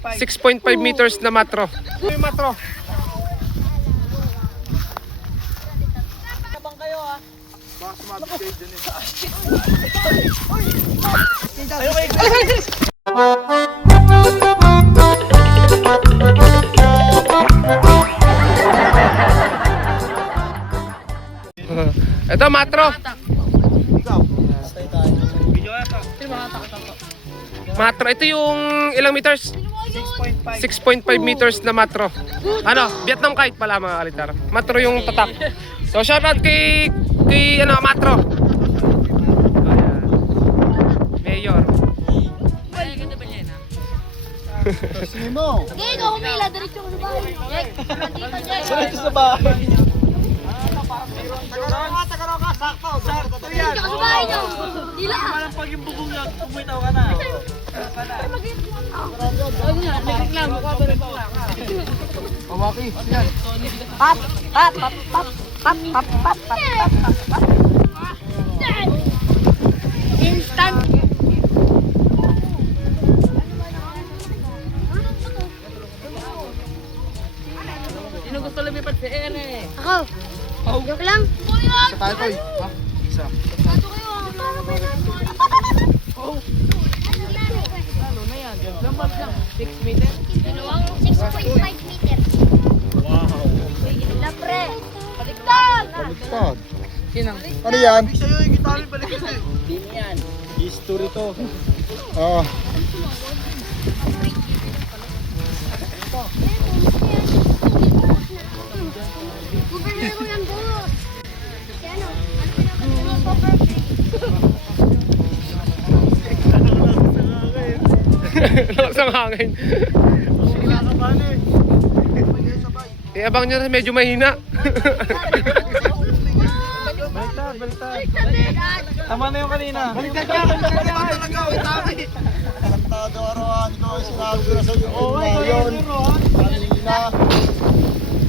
6.5 meters na matro. Ito yung matro. Abang kayo ha. Baka sumabit kayo dyan eh. Ayaw kayo. Ito matro. Ikaw. Video ata. Matro. Ito yung ilang meters? 6.5. 6.5 meters na matro. Ano? Vietnam kite pala mga kalitar. Matro yung tatak. So shoutout kay ano, matro. Mayor. Sino mo? Hindi, ikaw humila. Diretso ko sa bahay. Nandito, Jay. Sarap sa bahay. Tagaroka, sakto. Diretso ka sa bahay niyo. Dila. Parang pag yung bubong niya, kumitaw ka na. Nagreklamo ka ba rin po? Pawaki. Yan. Pap, pap, pap, pap, pap, pap, pap, pap, pap. Instant. Sino gusto lumipat si Ene? Ako. Joke lang. Sa tayo ko eh. Ha? Isa. Ano na yan? Lampas lang. 6 meters? 6.5 meters. Wow. Lapre. Baliktad. Baliktad. Sinang? Ano yan? Sa'yo yung gitari baliktad eh. Hindi yan. History to. Oo. Gubernador ko yan, boss. Si ano? Ano pinapagod? Lakas ng hangin. Kinakabahan eh. Iabang nyo na medyo mahina. Baliktad, baliktad. Tama na yung kanina. Baliktad ka! Kantado arawan ko ay sinabi ko na sa iyo. Oo, ikaw Ngayon, yun, Ron. kanina.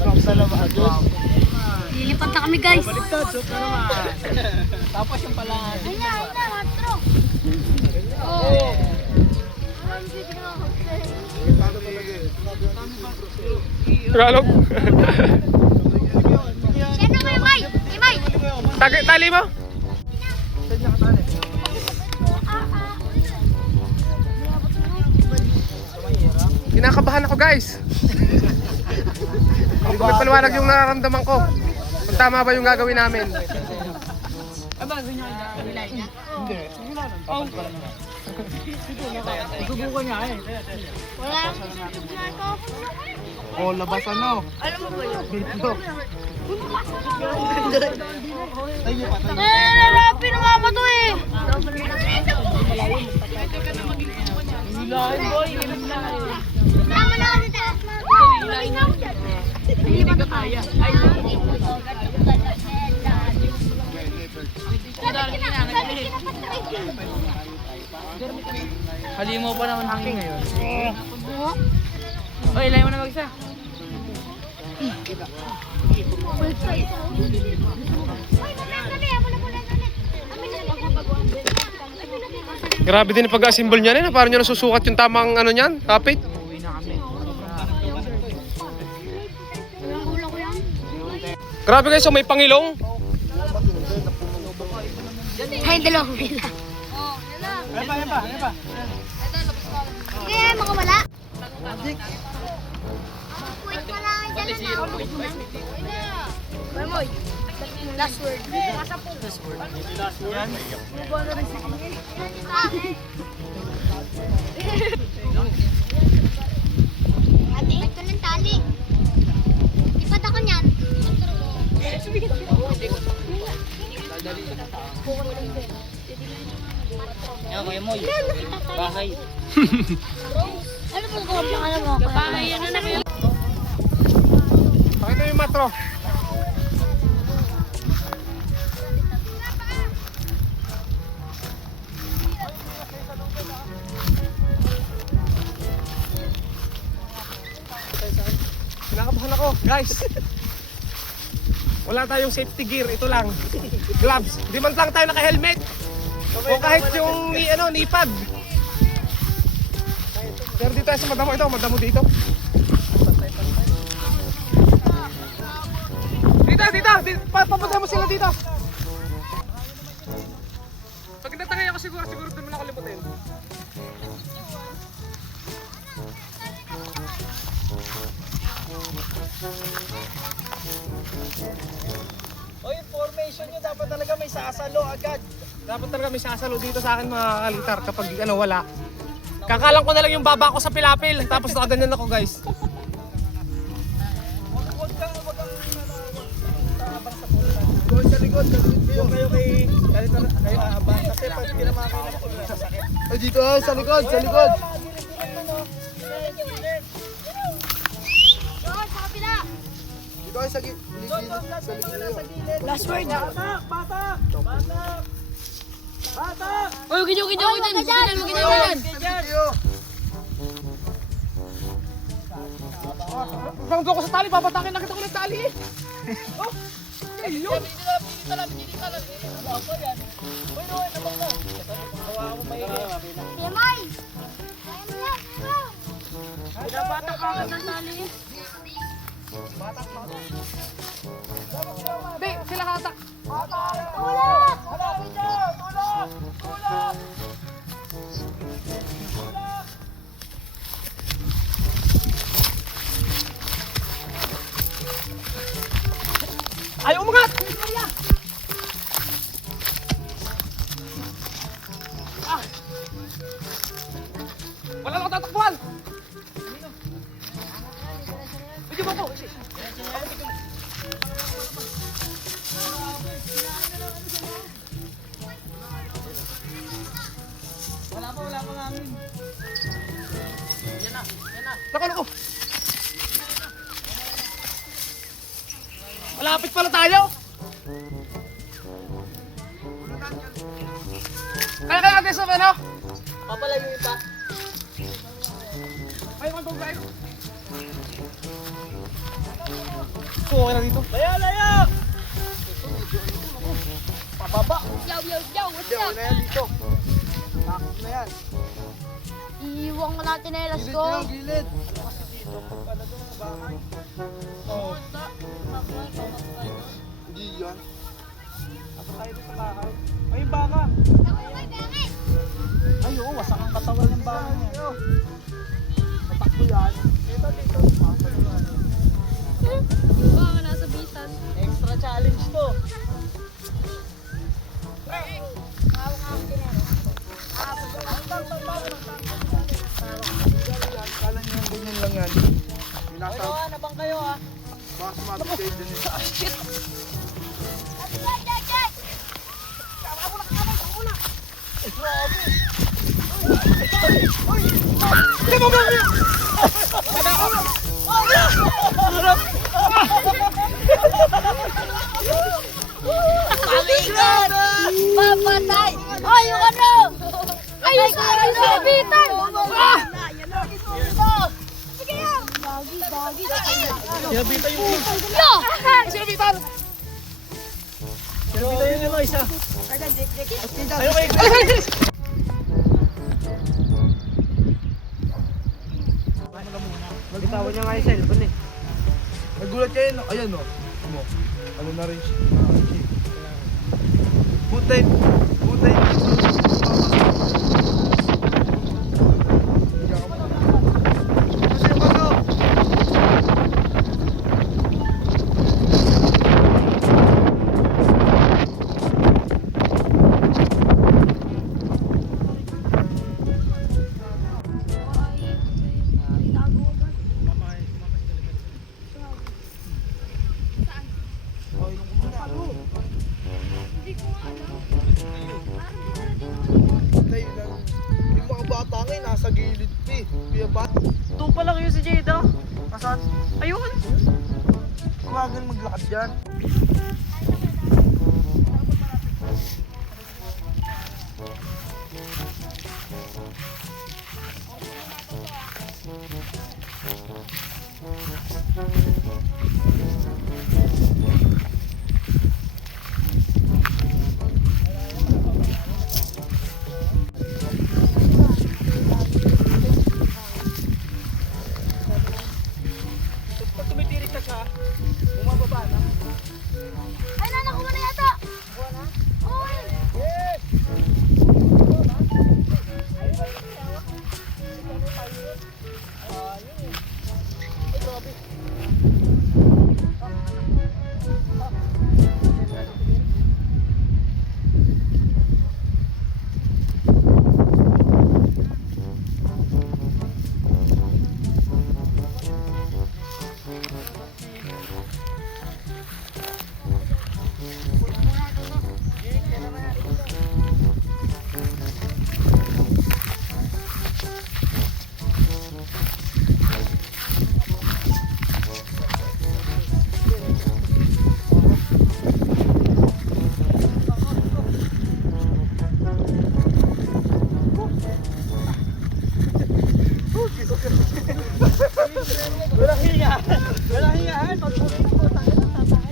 Nagsalamah. Diyos. Lilipat na kami, guys. Baliktad, shoot na naman. Tapos yung pala. Ay na, matro. Oo. Tagalog. Sino kayo, May? May. Tali mo? Kinakabahan ako guys. Hindi ko may paliwanag yung nararamdaman ko. Kung tama ba yung gagawin namin. Susubukan niya eh. Wala akong susubok na ito. Oh, labas ano? Alam mo ba yun? Dito. Rapi na mama to eh. Hilahin boy, hilahin. Tama na kasi taas na. Hindi pa kaya. Halimaw pa naman hangin ngayon. Oy, ilay mo na mag-isa. Grabe din ang pag-assemble niya rin. Parang nyo nasusukat yung tamang ano niyan, kapit. Uwi na kami. Kulang ko yan. Grabe guys, so may pangilong. Ay, dalawang bila. Ano pa? Sige, mga wala. Wait mo lang, dyan na. Bermoy. Last word. Last word. Yan. Ate, ito ng tali. Ipat ako niyan. Yan, kuya Moy. Bahay. Ano po ko ang alam mo? Bahay, ano na kayo? Pakita yung matro. Kinakabahan ako, guys. Wala tayong safety gear, ito lang. Gloves. Di man lang tayo naka-helmet. O kahit yung ni pad. Pero dito tayo sa madamo ito, madamo dito. Dito, papunta mo sila dito. Pag natangay ako siguro doon mo nakalimutin. O yung formation nyo, dapat talaga may sasalo agad. Dapat talaga may sasalo dito sa akin mga kalitar kapag wala. Kakalang ko na lang yung baba ko sa pilapil, tapos nakaganyan ako guys. Huwag kang taabang sa pulutan. Doon sa likod, kayo kayo aabang. Kasi pag pinamakin ng pulutan, sasakit. Ay, dito ay, sa likod, sa likod. Dito ay, sa gilid. Sa likod. Last word. Batak! Uy, huwag dyan. Dito. Bang ko sa tali, papatakin na kita ko ng tali eh. Oh, ayun. Binabatak ka agad ng tali. Di, sila katak. Ay, umangat! Ah! Wala lang tatakbuhan! Medyo ba po? Wala pa namin. Naku! Malapit pala tayo! Kaya natin sa ano? Papalayo yung pa. Ay, magpag tayo. So, okay na dito. Layo! Pababa. Yo, what's Hindi, okay na yan dito. Takot na yan. Iiwan ko natin na Gilid nyo, gilid. Oo. Hindi yan. Tapos tayo dito sa bahay. Ay, yung baka. Ay, oo, wasak ang katawan ng baka niya. Matakbo yan. Dito. Baka nasa bisan. Extra challenge to. Kala nyo yung ganyan lang yan. Yung nasa Nabang kayo ah. baka sumabit kayo dun eh. Pamigot! Papatay! Ay, yung ano! Ay, yung sabitan! Sige yan! Bagi. Sinabita yung Yo! Sinabitan! Sinabita yung ano, isa. Tayo kayo. Bitawan niya nga yung cellphone eh. Nagulat kayo, no? Ayan, no? Ano na rin siya? Butay. Kasi yung ano? Tay, yung mga bata ngayon nasa gilid pa eh. Kaya ba? Ito pa lang yun si Jada. Asan? Ayun. Tumagal maglakad yan. Walang hinga. Walang hinga. Pag-uwi mo, tayo na tatay.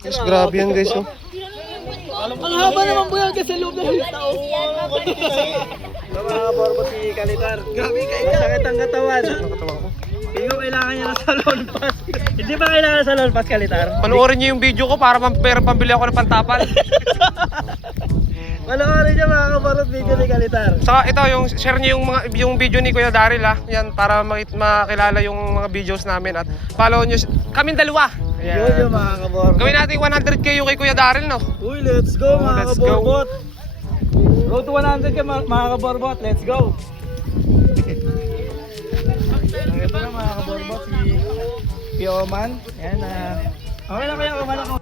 Guys, grabe yan guys oh. Ang haba naman po yan kasi loob ng tao. Mga borbot si Kalitar. Grabe kayo. Sakit ang katawan. Hindi ko kailangan niya ng salon pass. Hindi ba kailangan ng salon pass, Kalitar? Panoorin niyo yung video ko para pambili ako ng pantapal. Panoorin niyo mga kaborot video ni Kalitar. Saka ito, share niyo yung video ni Kuya Daryl ha. Yan, para makilala yung mga videos namin at follow niyo kaming dalawa. Yun yung mga kaborot. Gawin natin 100k yung kay Kuya Daryl no. Uy, let's go mga Let's go. kaborbot. Go to 100 ka mga kaborbot. Let's go. Ito na mga kaborbot si Pioman. Ayan okay lang kaya kumala ko.